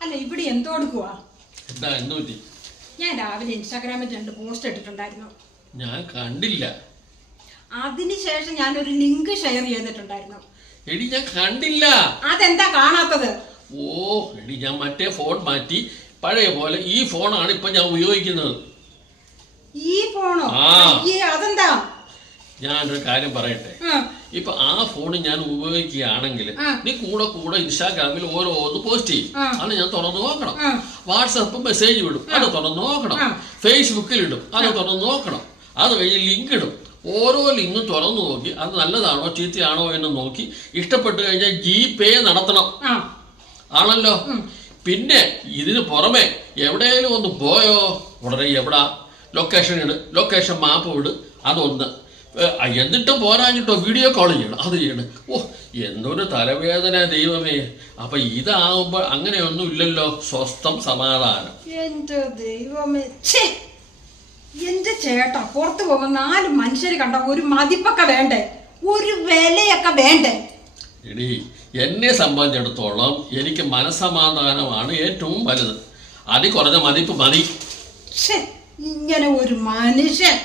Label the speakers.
Speaker 1: അല്ല ഇവിടെ എന്തോ എടുക്കുവാ?
Speaker 2: എന്താ പറ്റി?
Speaker 1: ഞാൻ രാവിലെ ഇൻസ്റ്റാഗ്രാമിൽ രണ്ട് പോസ്റ്റ് ഇട്ടിട്ടുണ്ടായിരുന്നു.
Speaker 2: ഞാൻ കണ്ടില്ല.
Speaker 1: അതിനുശേഷം ഞാനൊരു ലിങ്ക് ഷെയർ ചെയ്തിട്ടുണ്ടായിരുന്നു.
Speaker 2: എടി ഞാൻ കണ്ടില്ല.
Speaker 1: അതെന്താ കാണാത്തത്?
Speaker 2: ഓ എടി ഞാൻ മറ്റേ ഫോൺ മാറ്റി. പഴയ പോലെ ഈ ഫോണാണ് ഇപ്പൊ ഞാൻ ഉപയോഗിക്കുന്നത്.
Speaker 1: ഈ ഫോണോ?
Speaker 2: ആ.
Speaker 1: അയ്യേ അതെന്താ?
Speaker 2: ഞാനൊരു കാര്യം പറയട്ടെ? ഇപ്പൊ ആ ഫോൺ ഞാൻ ഉപയോഗിക്കുകയാണെങ്കിൽ നീ കൂടെ കൂടെ ഇൻസ്റ്റാഗ്രാമിൽ ഓരോന്ന് പോസ്റ്റ് ചെയ്യും. അത് ഞാൻ തുറന്നു നോക്കണം. വാട്സപ്പ് മെസ്സേജ് വിടും അത് തുറന്നു നോക്കണം. ഫേസ്ബുക്കിൽ ഇടും. അത് തുറന്നു നോക്കണം. അത് കഴിഞ്ഞ് ലിങ്ക് ഇടും. ഓരോ ലിങ്കും തുറന്നു നോക്കി. അത് നല്ലതാണോ ചീത്തയാണോ എന്ന് നോക്കി. ഇഷ്ടപ്പെട്ടു കഴിഞ്ഞാൽ ജി പേ നടത്തണം ആണല്ലോ? പിന്നെ ഇതിന് പുറമെ എവിടെയെങ്കിലും ഒന്ന് പോയോ? ഉടനെ എവിടാ? ലൊക്കേഷൻ ഇട്. ലൊക്കേഷൻ മാപ്പ് ഇട്. അതൊന്ന്. എന്നിട്ടും പോരാഞ്ഞിട്ടോ? വീഡിയോ കോൾ ചെയ്യണം. അത് ചെയ്യണം. ഓ എന്തൊരു തലവേദന ദൈവമേ. അപ്പൊ ഇതാവുമ്പോ അങ്ങനെയൊന്നും ഇല്ലല്ലോ. സ്വസ്ഥം സമാധാനം.
Speaker 1: എന്റെ ദൈവമേ. എന്റെ ചേട്ടാ പുറത്തു പോകുന്ന നാല് മനുഷ്യര് കണ്ട ഒരു മതിപ്പൊക്കെ വേണ്ടേ? ഒരു വിലയൊക്കെ വേണ്ടേ?
Speaker 2: എടി എന്നെ സംബന്ധിച്ചിടത്തോളം എനിക്ക് മനസമാധാനമാണ് ഏറ്റവും വലുത്. അതി കുറഞ്ഞ മതിപ്പ് മതി.
Speaker 1: ഇങ്ങനെ ഒരു മനുഷ്യൻ